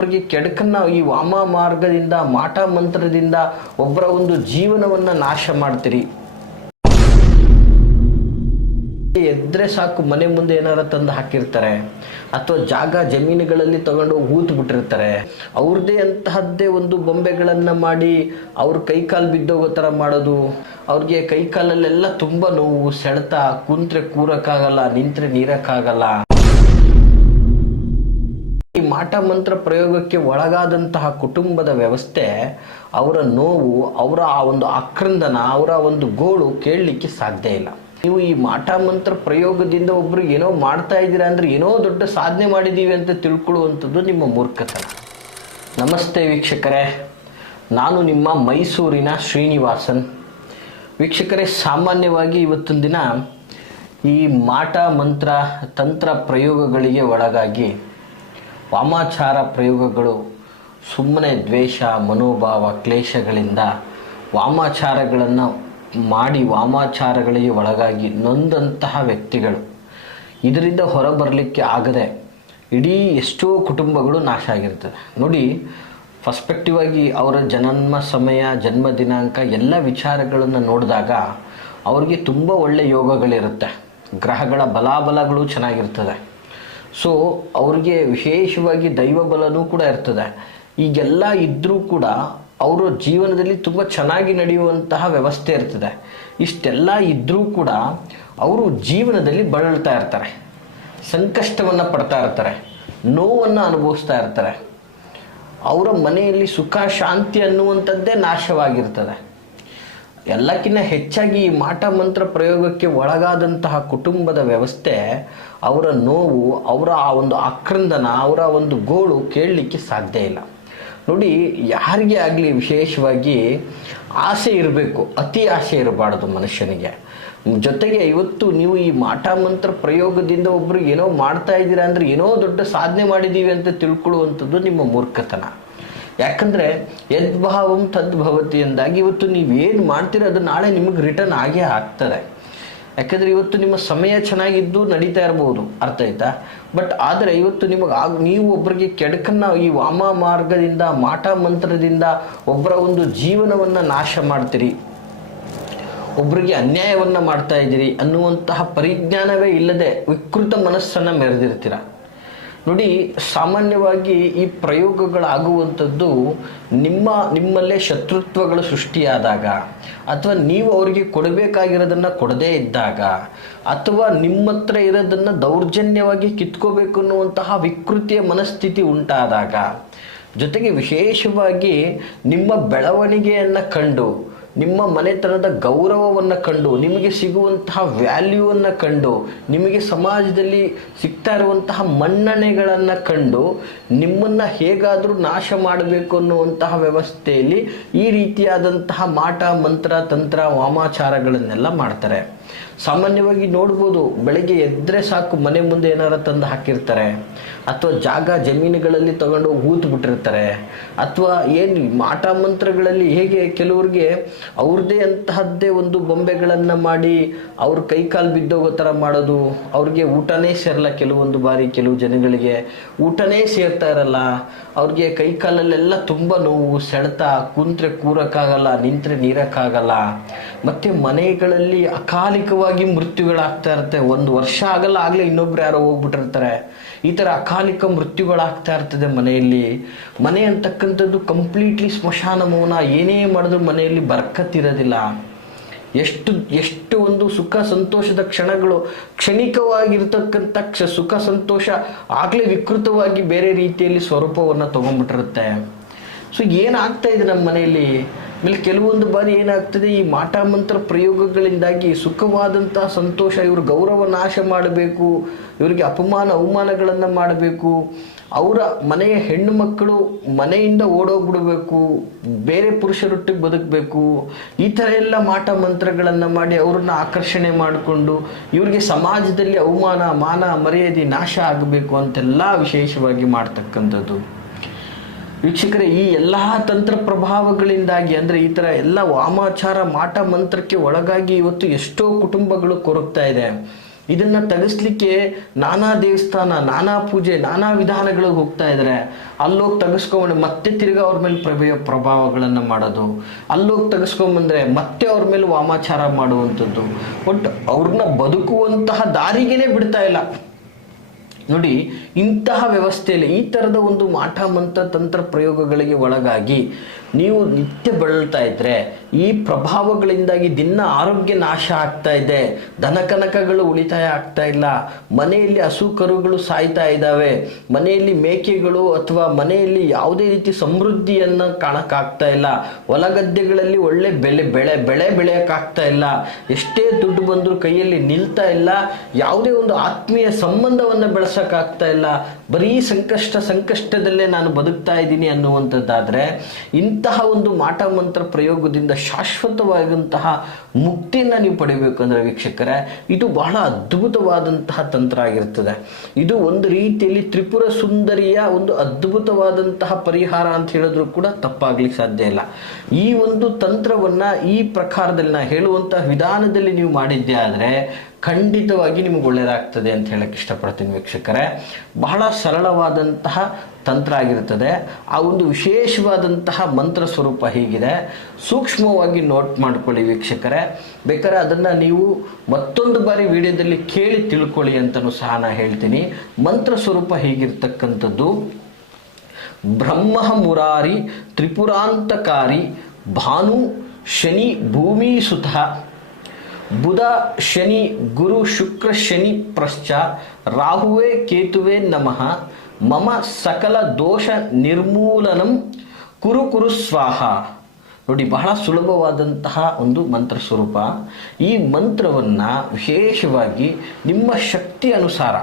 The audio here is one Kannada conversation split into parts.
ಅವರಿಗೆ ಕೆಡಕನ್ನ ಈ ವಾಮ ಮಾರ್ಗದಿಂದ, ಮಾಟ ಮಂತ್ರದಿಂದ ಒಬ್ಬರ ಒಂದು ಜೀವನವನ್ನ ನಾಶ ಮಾಡ್ತೀರಿ. ಎದ್ರೆ ಸಾಕು ಮನೆ ಮುಂದೆ ಏನಾರ ತಂದು ಹಾಕಿರ್ತಾರೆ. ಅಥವಾ ಜಾಗ ಜಮೀನುಗಳಲ್ಲಿ ತಗೊಂಡು ಹೂತು ಬಿಟ್ಟಿರ್ತಾರೆ ಅವ್ರದ್ದೇ ಅಂತಹದ್ದೇ ಒಂದು ಬೊಂಬೆಗಳನ್ನ ಮಾಡಿ ಅವ್ರ ಕೈಕಾಲು ಬಿದ್ದೋಗೋ ಥರ ಮಾಡೋದು. ಅವ್ರಿಗೆ ಕೈಕಾಲಲ್ಲೆಲ್ಲ ತುಂಬ ನೋವು, ಸೆಳೆತ, ಕುಂತ್ರೆ ಕೂರಕ್ಕಾಗಲ್ಲ, ನಿಂತ್ರೆ ನೀರಕ್ಕಾಗಲ್ಲ. ಈ ಮಾಟ ಮಂತ್ರ ಪ್ರಯೋಗಕ್ಕೆ ಒಳಗಾದಂತಹ ಕುಟುಂಬದ ವ್ಯವಸ್ಥೆ, ಅವರ ನೋವು, ಅವರ ಆ ಒಂದು ಆಕ್ರಂದನ, ಅವರ ಒಂದು ಗೋಳು ಕೇಳಲಿಕ್ಕೆ ಸಾಧ್ಯ ಇಲ್ಲ. ನೀವು ಈ ಮಾಟ ಮಂತ್ರ ಪ್ರಯೋಗದಿಂದ ಒಬ್ರು ಏನೋ ಮಾಡ್ತಾ ಇದ್ದೀರಾ ಅಂದ್ರೆ ಏನೋ ದೊಡ್ಡ ಸಾಧನೆ ಮಾಡಿದ್ದೀವಿ ಅಂತ ತಿಳ್ಕೊಳ್ಳುವಂಥದ್ದು ನಿಮ್ಮ ಮೂರ್ಖತನ. ನಮಸ್ತೆ ವೀಕ್ಷಕರೇ, ನಾನು ನಿಮ್ಮ ಮೈಸೂರಿನ ಶ್ರೀನಿವಾಸನ್. ವೀಕ್ಷಕರೇ, ಸಾಮಾನ್ಯವಾಗಿ ಇವತ್ತಿನ ದಿನ ಈ ಮಾಟ ಮಂತ್ರ, ತಂತ್ರ ಪ್ರಯೋಗಗಳಿಗೆ ಒಳಗಾಗಿ ವಾಮಾಚಾರ ಪ್ರಯೋಗಗಳು, ಸುಮ್ಮನೆ ದ್ವೇಷ, ಮನೋಭಾವ, ಕ್ಲೇಶಗಳಿಂದ ವಾಮಾಚಾರಗಳನ್ನು ಮಾಡಿ ವಾಮಾಚಾರಗಳಿಗೆ ಒಳಗಾಗಿ ನೊಂದಂತಹ ವ್ಯಕ್ತಿಗಳು. ಇದರಿಂದ ಹೊರಬರಲಿಕ್ಕೆ ಆಗದೆ ಇಡೀ ಎಷ್ಟೋ ಕುಟುಂಬಗಳು ನಾಶ ಆಗಿರ್ತದೆ. ನೋಡಿ ಪರ್ಸ್ಪೆಕ್ಟಿವ್ ಆಗಿ ಅವರ ಜನ್ಮ, ಸಮಯ, ಜನ್ಮ ದಿನಾಂಕ ಎಲ್ಲ ವಿಚಾರಗಳನ್ನು ನೋಡಿದಾಗ ಅವ್ರಿಗೆ ತುಂಬ ಒಳ್ಳೆಯ ಯೋಗಗಳಿರುತ್ತೆ. ಗ್ರಹಗಳ ಬಲಾಬಲಗಳು ಚೆನ್ನಾಗಿರ್ತದೆ. ಸೊ ಅವ್ರಿಗೆ ವಿಶೇಷವಾಗಿ ದೈವ ಬಲನೂ ಕೂಡ ಇರ್ತದೆ. ಈಗೆಲ್ಲ ಇದ್ದರೂ ಕೂಡ ಅವರ ಜೀವನದಲ್ಲಿ ತುಂಬ ಚೆನ್ನಾಗಿ ನಡೆಯುವಂತಹ ವ್ಯವಸ್ಥೆ ಇರ್ತದೆ. ಇಷ್ಟೆಲ್ಲ ಇದ್ದರೂ ಕೂಡ ಅವರು ಜೀವನದಲ್ಲಿ ಬಳಲ್ತಾ ಇರ್ತಾರೆ. ಸಂಕಷ್ಟವನ್ನು ಪಡ್ತಾ ಇರ್ತಾರೆ. ನೋವನ್ನು ಅನುಭವಿಸ್ತಾ ಇರ್ತಾರೆ. ಅವರ ಮನೆಯಲ್ಲಿ ಸುಖ, ಶಾಂತಿ ಅನ್ನುವಂಥದ್ದೇ ನಾಶವಾಗಿರ್ತದೆ. ಎಲ್ಲಕ್ಕಿಂತ ಹೆಚ್ಚಾಗಿ ಈ ಮಾಟ ಮಂತ್ರ ಪ್ರಯೋಗಕ್ಕೆ ಒಳಗಾದಂತಹ ಕುಟುಂಬದ ವ್ಯವಸ್ಥೆ, ಅವರ ನೋವು, ಅವರ ಆ ಒಂದು ಆಕ್ರಂದನ, ಅವರ ಒಂದು ಗೋಳು ಕೇಳಲಿಕ್ಕೆ ಸಾಧ್ಯ ಇಲ್ಲ. ನೋಡಿ, ಯಾರಿಗೆ ಆಗಲಿ ವಿಶೇಷವಾಗಿ ಆಸೆ ಇರಬೇಕು, ಅತಿ ಆಸೆ ಇರಬಾರ್ದು ಮನುಷ್ಯನಿಗೆ. ಜೊತೆಗೆ ಇವತ್ತು ನೀವು ಈ ಮಾಟ ಮಂತ್ರ ಪ್ರಯೋಗದಿಂದ ಒಬ್ರು ಏನೋ ಮಾಡ್ತಾ ಇದ್ದೀರಾ ಅಂದ್ರೆ ಏನೋ ದೊಡ್ಡ ಸಾಧನೆ ಮಾಡಿದ್ದೀವಿ ಅಂತ ತಿಳ್ಕೊಳ್ಳುವಂಥದ್ದು ನಿಮ್ಮ ಮೂರ್ಖತನ. ಯಾಕಂದ್ರೆ ಯದ್ಭಾವಂ ತದ್ಭವತಿ ಎಂದಾಗಿ ಇವತ್ತು ನೀವೇನು ಮಾಡ್ತೀರ ಅದು ನಾಳೆ ನಿಮಗೆ ರಿಟರ್ನ್ ಆಗೇ ಆಗ್ತದೆ. ಯಾಕಂದ್ರೆ ಇವತ್ತು ನಿಮ್ಮ ಸಮಯ ಚೆನ್ನಾಗಿದ್ದು ನಡೀತಾ ಇರಬಹುದು ಅರ್ಥ ಆಯ್ತಾ? ಬಟ್ ಆದರೆ ಇವತ್ತು ನಿಮಗೆ ಆಗ ನೀವು ಒಬ್ಬರಿಗೆ ಕೆಡಕನ್ನ ಈ ವಾಮ ಮಾರ್ಗದಿಂದ, ಮಾಟ ಮಂತ್ರದಿಂದ ಒಬ್ಬರ ಒಂದು ಜೀವನವನ್ನ ನಾಶ ಮಾಡ್ತೀರಿ ಒಬ್ಬರಿಗೆ ಅನ್ಯಾಯವನ್ನ ಮಾಡ್ತಾ ಇದ್ದೀರಿ ಅನ್ನುವಂತಹ ಪರಿಜ್ಞಾನವೇ ಇಲ್ಲದೆ ವಿಕೃತ ಮನಸ್ಸನ್ನ ಮೆರೆದಿರ್ತೀರ. ನೋಡಿ, ಸಾಮಾನ್ಯವಾಗಿ ಈ ಪ್ರಯೋಗಗಳಾಗುವಂಥದ್ದು ನಿಮ್ಮ, ನಿಮ್ಮಲ್ಲೇ ಶತ್ರುತ್ವಗಳು ಸೃಷ್ಟಿಯಾದಾಗ, ಅಥವಾ ನೀವು ಅವರಿಗೆ ಕೊಡಬೇಕಾಗಿರೋದನ್ನು ಕೊಡದೇ ಇದ್ದಾಗ, ಅಥವಾ ನಿಮ್ಮ ಹತ್ರ ಇರೋದನ್ನು ದೌರ್ಜನ್ಯವಾಗಿ ಕಿತ್ಕೋಬೇಕು ಅನ್ನುವಂತಹ ವಿಕೃತಿಯ ಮನಸ್ಥಿತಿ ಉಂಟಾದಾಗ, ಜೊತೆಗೆ ವಿಶೇಷವಾಗಿ ನಿಮ್ಮ ಬೆಳವಣಿಗೆಯನ್ನು ಕಂಡು ನಿಮ್ಮ ಮನೆತನದ ಗೌರವವನ್ನು ಕಂಡು, ನಿಮಗೆ ಸಿಗುವಂತಹ ವ್ಯಾಲ್ಯೂವನ್ನು ಕಂಡು, ನಿಮಗೆ ಸಮಾಜದಲ್ಲಿ ಸಿಗ್ತಾ ಇರುವಂತಹ ಮನ್ನಣೆಗಳನ್ನು ಕಂಡು, ನಿಮ್ಮನ್ನು ಹೇಗಾದರೂ ನಾಶ ಮಾಡಬೇಕು ಅನ್ನುವಂತಹ ವ್ಯವಸ್ಥೆಯಲ್ಲಿ ಈ ರೀತಿಯಾದಂತಹ ಮಾಟ, ಮಂತ್ರ, ತಂತ್ರ, ವಾಮಾಚಾರಗಳನ್ನೆಲ್ಲ ಮಾಡ್ತಾರೆ. ಸಾಮಾನ್ಯವಾಗಿ ನೋಡ್ಬೋದು, ಬೆಳಗ್ಗೆ ಎದ್ರೆ ಸಾಕು ಮನೆ ಮುಂದೆ ಏನಾರ ತಂದು ಹಾಕಿರ್ತಾರೆ. ಅಥವಾ ಜಾಗ ಜಮೀನುಗಳಲ್ಲಿ ತಗೊಂಡು ಹೂತು ಬಿಟ್ಟಿರ್ತಾರೆ, ಅಥವಾ ಏನು ಮಾಟ ಮಂತ್ರಗಳಲ್ಲಿ ಹೇಗೆ ಕೆಲವ್ರಿಗೆ ಅವ್ರದ್ದೇ ಅಂತಹದ್ದೇ ಒಂದು ಬೊಂಬೆಗಳನ್ನು ಮಾಡಿ ಅವ್ರ ಕೈಕಾಲು ಬಿದ್ದೋಗೋ ಥರ ಮಾಡೋದು, ಅವ್ರಿಗೆ ಊಟನೇ ಸೇರಲ್ಲ ಕೆಲವೊಂದು ಬಾರಿ ಕೆಲವು ಜನಗಳಿಗೆ. ಊಟನೇ ಸೇರ್ತಾ ಇರಲ್ಲ, ಅವ್ರಿಗೆ ಕೈಕಾಲಲ್ಲೆಲ್ಲ ತುಂಬ ನೋವು, ಸೆಳೆತ, ಕುಂತ್ರೆ ಕೂರಕ್ಕಾಗಲ್ಲ, ನಿಂತ್ರೆ ನೀರಕ್ಕಾಗಲ್ಲ. ಮತ್ತೆ ಮನೆಗಳಲ್ಲಿ ಅಕಾಲಿಕವಾಗಿ ಮೃತ್ಯುಗಳಾಗ್ತಾ ಇರುತ್ತೆ. ಒಂದು ವರ್ಷ ಆಗಲ್ಲ, ಆಗಲೇ ಇನ್ನೊಬ್ರು ಯಾರೋ ಹೋಗ್ಬಿಟ್ಟಿರ್ತಾರೆ. ಈ ಥರ ಅಕಾಲಿಕ ಮೃತ್ಯುಗಳಾಗ್ತಾ ಇರ್ತದೆ ಮನೆಯಲ್ಲಿ. ಮನೆ ಅಂತಕ್ಕಂಥದ್ದು ಕಂಪ್ಲೀಟ್ಲಿ ಸ್ಮಶಾನ ಮೌನ, ಏನೇ ಮಾಡಿದ್ರು ಮನೆಯಲ್ಲಿ ಬರ್ಕತ್ತಿರೋದಿಲ್ಲ ಎಷ್ಟು ಎಷ್ಟು ಒಂದು ಸುಖ ಸಂತೋಷದ ಕ್ಷಣಗಳು, ಕ್ಷಣಿಕವಾಗಿರ್ತಕ್ಕಂಥ ಕ್ಷ, ಸುಖ ಸಂತೋಷ, ಆಗಲೇ ವಿಕೃತವಾಗಿ ಬೇರೆ ರೀತಿಯಲ್ಲಿ ಸ್ವರೂಪವನ್ನು ತಗೊಂಡ್ಬಿಟ್ಟಿರುತ್ತೆ. ಸೊ ಏನಾಗ್ತಾ ಇದೆ ನಮ್ಮ ಮನೆಯಲ್ಲಿ? ಆಮೇಲೆ ಕೆಲವೊಂದು ಬಾರಿ ಏನಾಗ್ತದೆ, ಈ ಮಾಟ ಮಂತ್ರ ಪ್ರಯೋಗಗಳಿಂದಾಗಿ ಸುಖವಾದಂಥ ಸಂತೋಷ, ಇವರು ಗೌರವ ನಾಶ ಮಾಡಬೇಕು, ಇವರಿಗೆ ಅಪಮಾನ, ಅವಮಾನಗಳನ್ನು ಮಾಡಬೇಕು, ಅವರ ಮನೆಯ ಹೆಣ್ಣು ಮಕ್ಕಳು ಮನೆಯಿಂದ ಓಡೋಗ್ಬಿಡಬೇಕು, ಬೇರೆ ಪುರುಷರೊಟ್ಟಿಗೆ ಬದುಕಬೇಕು, ಈ ಥರ ಎಲ್ಲ ಮಾಟ ಮಂತ್ರಗಳನ್ನು ಮಾಡಿ ಅವ್ರನ್ನ ಆಕರ್ಷಣೆ ಮಾಡಿಕೊಂಡು ಇವರಿಗೆ ಸಮಾಜದಲ್ಲಿ ಅವಮಾನ, ಮಾನ, ಮರ್ಯಾದೆ ನಾಶ ಆಗಬೇಕು ಅಂತೆಲ್ಲ ವಿಶೇಷವಾಗಿ ಮಾಡ್ತಕ್ಕಂಥದ್ದು. ವೀಕ್ಷಕರೇ, ಈ ಎಲ್ಲ ತಂತ್ರ ಪ್ರಭಾವಗಳಿಂದಾಗಿ ಅಂದರೆ ಈ ಥರ ಎಲ್ಲ ವಾಮಾಚಾರ, ಮಾಟ ಮಂತ್ರಕ್ಕೆ ಒಳಗಾಗಿ ಇವತ್ತು ಎಷ್ಟೋ ಕುಟುಂಬಗಳು ಕೊರಗ್ತಾ ಇದೆ. ಇದನ್ನ ತೆಗೆಸ್ಲಿಕ್ಕೆ ನಾನಾ ದೇವಸ್ಥಾನ, ನಾನಾ ಪೂಜೆ, ನಾನಾ ವಿಧಾನಗಳಿಗೆ ಹೋಗ್ತಾ ಇದ್ದಾರೆ ಅಲ್ಲೋಗಿ ತೆಗೆಸ್ಕೊಂಬಂದ್ರೆ ಮತ್ತೆ ತಿರ್ಗಾ ಅವ್ರ ಮೇಲೆ ಪ್ರಭಾವ ಪ್ರಭಾವಗಳನ್ನು ಮಾಡೋದು. ಅಲ್ಲೋಗಿ ತೆಗೆಸ್ಕೊಂಬಂದ್ರೆ ಮತ್ತೆ ಅವ್ರ ಮೇಲೆ ವಾಮಾಚಾರ ಮಾಡುವಂಥದ್ದು. ಒಟ್ಟು ಅವ್ರನ್ನ ಬದುಕುವಂತಹ ದಾರಿಗೇನೆ ಬಿಡ್ತಾ ಇಲ್ಲ. ನೋಡಿ ಇಂತಹ ವ್ಯವಸ್ಥೆಯಲ್ಲಿ ಈ ಥರದ ಒಂದು ಮಾಠ ಮಂತ್ರ ತಂತ್ರ ಪ್ರಯೋಗಗಳಿಗೆ ಒಳಗಾಗಿ ನೀವು ನಿತ್ಯ ಬಳಲ್ತಾ ಇದ್ರೆ, ಈ ಪ್ರಭಾವಗಳಿಂದಾಗಿ ದಿನ ಆರೋಗ್ಯ ನಾಶ ಆಗ್ತಾ ಇದೆ. ದನಕನಕಗಳು ಉಳಿತಾಯ ಆಗ್ತಾ ಇಲ್ಲ. ಮನೆಯಲ್ಲಿ ಹಸು ಕರುಗಳು ಸಾಯ್ತಾ ಇದ್ದಾವೆ. ಮನೆಯಲ್ಲಿ ಮೇಕೆಗಳು ಅಥವಾ ಮನೆಯಲ್ಲಿ ಯಾವುದೇ ರೀತಿ ಸಮೃದ್ಧಿಯನ್ನು ಕಾಣಕ್ಕಾಗ್ತಾ ಇಲ್ಲ. ಹೊಲ ಗದ್ದೆಗಳಲ್ಲಿ ಒಳ್ಳೆ ಬೆಲೆ ಬೆಳೆ ಬೆಳೆ ಬೆಳೆಯೋಕ್ಕಾಗ್ತಾ ಇಲ್ಲ. ಎಷ್ಟೇ ದುಡ್ಡು ಬಂದರೂ ಕೈಯಲ್ಲಿ ನಿಲ್ತಾ ಇಲ್ಲ. ಯಾವುದೇ ಒಂದು ಆತ್ಮೀಯ ಸಂಬಂಧವನ್ನು ಬೆಳೆಸೋಕ್ಕಾಗ್ತಾ ಇಲ್ಲ. ಬರೀ ಸಂಕಷ್ಟ ಸಂಕಷ್ಟದಲ್ಲೇ ನಾನು ಬದುಕ್ತಾ ಇದ್ದೀನಿ ಅನ್ನುವಂಥದ್ದಾದರೆ ಇಂತಹ ಒಂದು ಮಾಟ ಮಂತ್ರ ಪ್ರಯೋಗದಿಂದ ಶಾಶ್ವತವಾದಂತಹ ಮುಕ್ತಿಯನ್ನು ನೀವು ಪಡಿಬೇಕಂದ್ರೆ ವೀಕ್ಷಕರೇ, ಇದು ಬಹಳ ಅದ್ಭುತವಾದಂತಹ ತಂತ್ರ ಆಗಿರ್ತದೆ. ಇದು ಒಂದು ರೀತಿಯಲ್ಲಿ ತ್ರಿಪುರ ಸುಂದರಿಯ ಒಂದು ಅದ್ಭುತವಾದಂತಹ ಪರಿಹಾರ ಅಂತ ಹೇಳಿದ್ರು ಕೂಡ ತಪ್ಪಾಗ್ಲಿಕ್ಕೆ ಸಾಧ್ಯ ಇಲ್ಲ. ಈ ಒಂದು ತಂತ್ರವನ್ನು ಈ ಪ್ರಕಾರದಲ್ಲಿ ನಾ ಹೇಳುವಂತಹ ವಿಧಾನದಲ್ಲಿ ನೀವು ಮಾಡಿದ್ದೆ ಆದರೆ ಖಂಡಿತವಾಗಿ ನಿಮಗೆ ಒಳ್ಳೆಯದಾಗ್ತದೆ ಅಂತ ಹೇಳಕ್ಕೆ ಇಷ್ಟಪಡ್ತೀನಿ ವೀಕ್ಷಕರೇ. ಬಹಳ ಸರಳವಾದಂತಹ ತಂತ್ರ ಆಗಿರುತ್ತದೆ. ಆ ಒಂದು ವಿಶೇಷವಾದಂತಹ ಮಂತ್ರ ಸ್ವರೂಪ ಹೀಗಿದೆ. ಸೂಕ್ಷ್ಮವಾಗಿ ನೋಟ್ ಮಾಡ್ಕೊಳ್ಳಿ ವೀಕ್ಷಕರೇ. ಬೇಕಾದ್ರೆ ಅದನ್ನು ನೀವು ಮತ್ತೊಂದು ಬಾರಿ ವಿಡಿಯೋದಲ್ಲಿ ಕೇಳಿ ತಿಳ್ಕೊಳ್ಳಿ ಅಂತಲೂ ಸಹ ನಾನು ಹೇಳ್ತೀನಿ. ಮಂತ್ರ ಸ್ವರೂಪ ಹೀಗಿರ್ತಕ್ಕಂಥದ್ದು. ಬ್ರಹ್ಮ ಮುರಾರಿ ತ್ರಿಪುರಾಂತಕಾರಿ ಭಾನು ಶನಿ ಭೂಮಿ ಸುತ. ಬುಧ ಶನಿ ಗುರು ಶುಕ್ರ ಶನಿ ಪ್ರಶ್ಚ. ರಾಹುವೇ ಕೇತುವೆ ನಮಃ. ಮಮ ಸಕಲ ದೋಷ ನಿರ್ಮೂಲನಂ ಕುರು ಕುರು ಸ್ವಾಹ ನೋಡಿ, ಬಹಳ ಸುಲಭವಾದಂತಹ ಒಂದು ಮಂತ್ರ ಸ್ವರೂಪ. ಈ ಮಂತ್ರವನ್ನು ವಿಶೇಷವಾಗಿ ನಿಮ್ಮ ಶಕ್ತಿ ಅನುಸಾರ,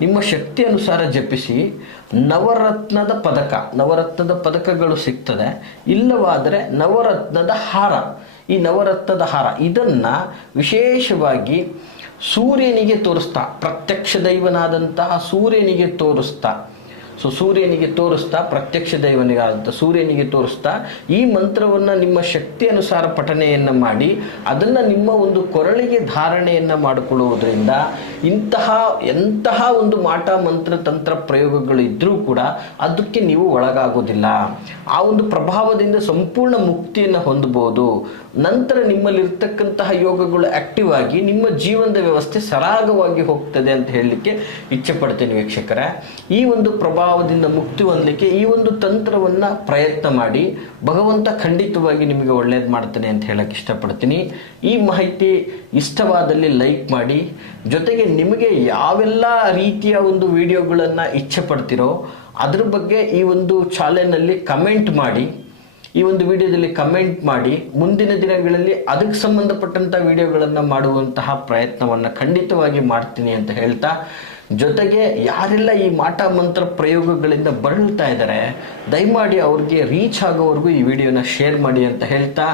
ನಿಮ್ಮ ಶಕ್ತಿ ಅನುಸಾರ ಜಪಿಸಿ ನವರತ್ನದ ಪದಕ, ನವರತ್ನದ ಪದಕಗಳು ಸಿಗ್ತದೆ. ಇಲ್ಲವಾದರೆ ನವರತ್ನದ ಹಾರ, ಈ ನವರತ್ನದ ಹಾರ, ಇದನ್ನು ವಿಶೇಷವಾಗಿ ಸೂರ್ಯನಿಗೆ ತೋರಿಸ್ತಾ ಪ್ರತ್ಯಕ್ಷ ದೈವನಾದಂತಹ ಸೂರ್ಯನಿಗೆ ತೋರಿಸ್ತಾ. ಸೊ ಸೂರ್ಯನಿಗೆ ತೋರಿಸ್ತಾ ಪ್ರತ್ಯಕ್ಷ ದೈವನಿಗಾದಂಥ, ಸೂರ್ಯನಿಗೆ ತೋರಿಸ್ತಾ ಈ ಮಂತ್ರವನ್ನು ನಿಮ್ಮ ಶಕ್ತಿ ಅನುಸಾರ ಪಠನೆಯನ್ನು ಮಾಡಿ, ಅದನ್ನು ನಿಮ್ಮ ಒಂದು ಕೊರಳಿಗೆ ಧಾರಣೆಯನ್ನು ಮಾಡಿಕೊಳ್ಳುವುದರಿಂದ ಇಂತಹ, ಎಂತಹ ಒಂದು ಮಾಟ ಮಂತ್ರ ತಂತ್ರ ಪ್ರಯೋಗಗಳು ಇದ್ದರೂ ಕೂಡ ಅದಕ್ಕೆ ನೀವು ಒಳಗಾಗೋದಿಲ್ಲ ಆ ಒಂದು ಪ್ರಭಾವದಿಂದ ಸಂಪೂರ್ಣ ಮುಕ್ತಿಯನ್ನು ಹೊಂದಬಹುದು ನಂತರ ನಿಮ್ಮಲ್ಲಿರ್ತಕ್ಕಂತಹ ಯೋಗಗಳು ಆಕ್ಟಿವ್ ಆಗಿ ನಿಮ್ಮ ಜೀವನದ ವ್ಯವಸ್ಥೆ ಸರಾಗವಾಗಿ ಹೋಗ್ತದೆ ಅಂತ ಹೇಳಲಿಕ್ಕೆ ಇಚ್ಛೆ ಪಡ್ತೇನೆ ವೀಕ್ಷಕರೇ. ಈ ಒಂದು ಪ್ರಭಾವದಿಂದ ಮುಕ್ತಿ ಹೊಂದಲಿಕ್ಕೆ ಈ ಒಂದು ತಂತ್ರವನ್ನು ಪ್ರಯತ್ನ ಮಾಡಿ ಭಗವಂತ ಖಂಡಿತವಾಗಿ ನಿಮಗೆ ಒಳ್ಳೇದು ಮಾಡ್ತಾನೆ ಅಂತ ಹೇಳಕ್ಕೆ ಇಷ್ಟಪಡ್ತೀನಿ. ಈ ಮಾಹಿತಿ ಇಷ್ಟವಾದಲ್ಲಿ ಲೈಕ್ ಮಾಡಿ, ಜೊತೆಗೆ ನಿಮಗೆ ಯಾವೆಲ್ಲ ರೀತಿಯ ಒಂದು ವಿಡಿಯೋಗಳನ್ನು ಇಚ್ಛೆ ಪಡ್ತಿರೋ ಅದ್ರ ಬಗ್ಗೆ ಈ ಒಂದು ಚಾನೆಲ್ನಲ್ಲಿ ಕಮೆಂಟ್ ಮಾಡಿ, ಈ ಒಂದು ವಿಡಿಯೋದಲ್ಲಿ ಕಮೆಂಟ್ ಮಾಡಿ, ಮುಂದಿನ ದಿನಗಳಲ್ಲಿ ಅದಕ್ಕೆ ಸಂಬಂಧಪಟ್ಟಂಥ ವಿಡಿಯೋಗಳನ್ನು ಮಾಡುವಂತಹ ಪ್ರಯತ್ನವನ್ನು ಖಂಡಿತವಾಗಿ ಮಾಡ್ತೀನಿ ಅಂತ ಹೇಳ್ತಾ ಜೊತೆಗೆ ಯಾರೆಲ್ಲ ಈ ಮಾಟ ಮಂತ್ರ ಪ್ರಯೋಗಗಳಿಂದ ಬಳಲ್ತಾ ಇದ್ದಾರೆ, ದಯಮಾಡಿ ಅವ್ರಿಗೆ ರೀಚ್ ಆಗೋವರೆಗೂ ಈ ವಿಡಿಯೋನ ಶೇರ್ ಮಾಡಿ ಅಂತ ಹೇಳ್ತಾ,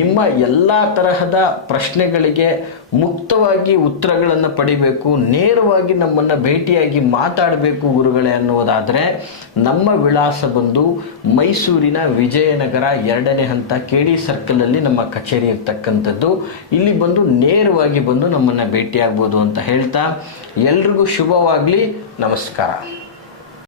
ನಿಮ್ಮ ಎಲ್ಲ ತರಹದ ಪ್ರಶ್ನೆಗಳಿಗೆ ಮುಕ್ತವಾಗಿ ಉತ್ತರಗಳನ್ನು ಪಡಿಬೇಕು, ನೇರವಾಗಿ ನಮ್ಮನ್ನು ಭೇಟಿಯಾಗಿ ಮಾತಾಡಬೇಕು ಗುರುಗಳೇ ಅನ್ನುವುದಾದರೆ, ನಮ್ಮ ವಿಳಾಸ ಬಂದು ಮೈಸೂರಿನ ವಿಜಯನಗರ ಎರಡನೇ ಹಂತ ಕೆ ಡಿ ಸರ್ಕಲಲ್ಲಿ ನಮ್ಮ ಕಚೇರಿ ಇರ್ತಕ್ಕಂಥದ್ದು. ಇಲ್ಲಿ ಬಂದು ನೇರವಾಗಿ ಬಂದು ನಮ್ಮನ್ನು ಭೇಟಿಯಾಗ್ಬೋದು ಅಂತ ಹೇಳ್ತಾ, ಎಲ್ರಿಗೂ ಶುಭವಾಗಲಿ, ನಮಸ್ಕಾರ.